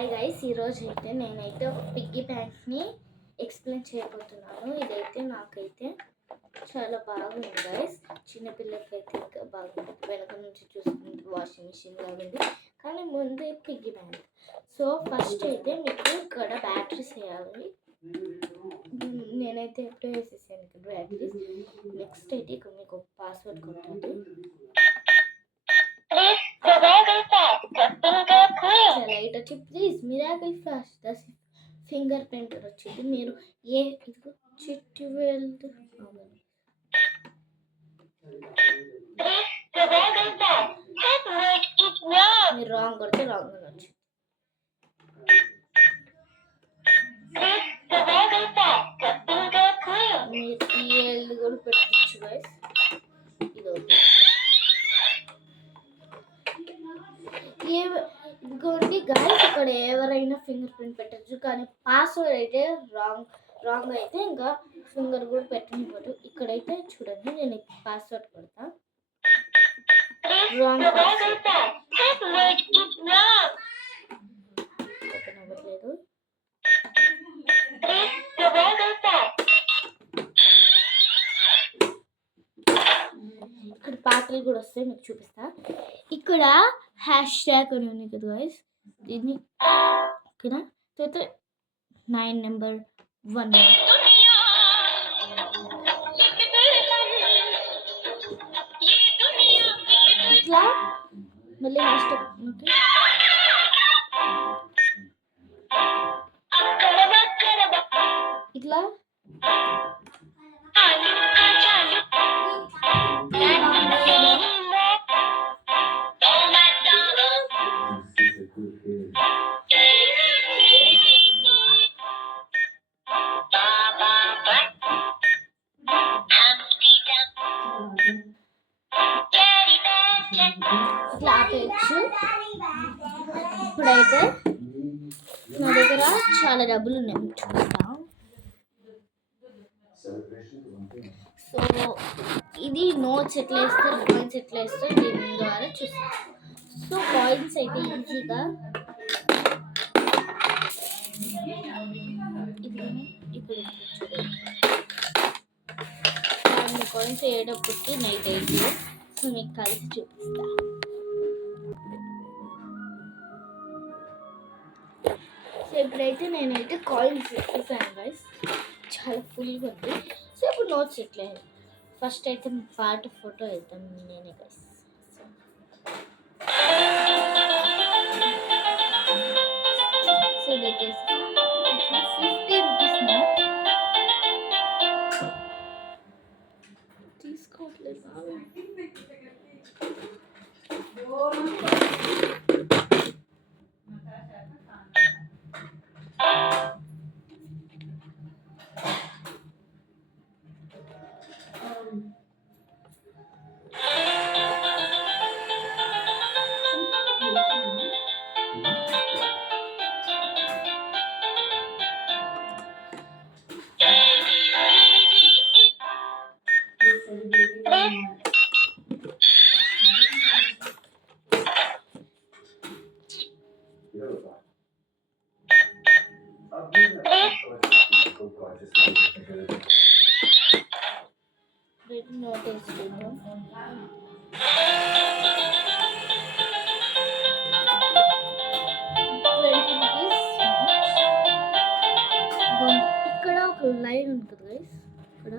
Hi guys, ఈరోజు అయితే నేనైతే ఒక పిగ్గీ బ్యాంక్ని ఎక్స్ప్లెయిన్ చేయబోతున్నాను. ఇదైతే నాకైతే చాలా బాగుంది గైస్. చిన్నపిల్లలకైతే ఇంకా బాగుంది. వెనక నుంచి చూసుకుంటే వాషింగ్ మిషన్ లాగా ఉంది, కానీ ముందు పిగ్గీ బ్యాంక్. సో ఫస్ట్ అయితే మీకు ఇక్కడ బ్యాటరీస్ వేయాలి. నేనైతే ఎప్పుడో వేసేసాను ఇక్కడ బ్యాటరీస్. నెక్స్ట్ అయితే ఇక్కడ మీకు పాస్వర్డ్ కొట్టాలి. లైట్ వచ్చి please miracle flash the finger print వచ్చింది. మీరు ఏ చిట్టి వెళ్తూ మీరు రాంగ్ కొడితే రాంగ్ అని వచ్చింది. మీరు ఈ ఎల్లు కూడా పెట్టచ్చు గైస్. ఇది ఇదిగోండి గైస్, ఇక్కడ ఎవరైనా ఫింగర్ ప్రింట్ పెట్టచ్చు, కానీ పాస్వర్డ్ అయితే రాంగ్ అయితే ఇంకా ఫింగర్ కూడా పెట్టనివ్వదు. ఇక్కడైతే చూడండి, నేను పాస్వర్డ్ కొడతా. రాంగ్ ఓపెన్ అవ్వట్లేదు. ఇక్కడ పాటలు కూడా వస్తాయి, మీకు చూపిస్తా. ఇక్కడ హ్యాష్ ట్యాగ్ అని ఉంది కదా గైస్, దీన్ని ఇక్కడ 9 నెంబర్ 1 ఇట్లా మళ్ళీ నెక్స్ట్ ఇట్లా ఇట్లా ఆపేయచ్చు. ఇప్పుడైతే నా దగ్గర చాలా డబ్బులు ఉన్నాయి, చూపిస్తా. సో ఇది నోట్స్ ఎట్లా వేస్తారు, కాయిన్స్ ఎట్లా వేస్తారు దీని ద్వారా చూస్తాం. సో కాయిన్స్ అయితే ఈజీగా ఇప్పుడు కాయిన్స్ వేయడప్పుడు నైట్ అయితే సో మీకు కలిసి చూపిస్తా. సో ఇప్పుడైతే నేనైతే కాయిన్స్ వేసాను గైస్, చాలా ఫుల్గా ఉంది. సో ఇప్పుడు నోట్స్ ఎట్లా ఫస్ట్ అయితే పాట ఫోటో వేద్దాం నేనే guys. So that is 50 rupees note. తీసుకోవట్లేదు నోటీస్ ఇక్కడ ఒక లైన్ ఉంటుంది గైస్. ఇక్కడ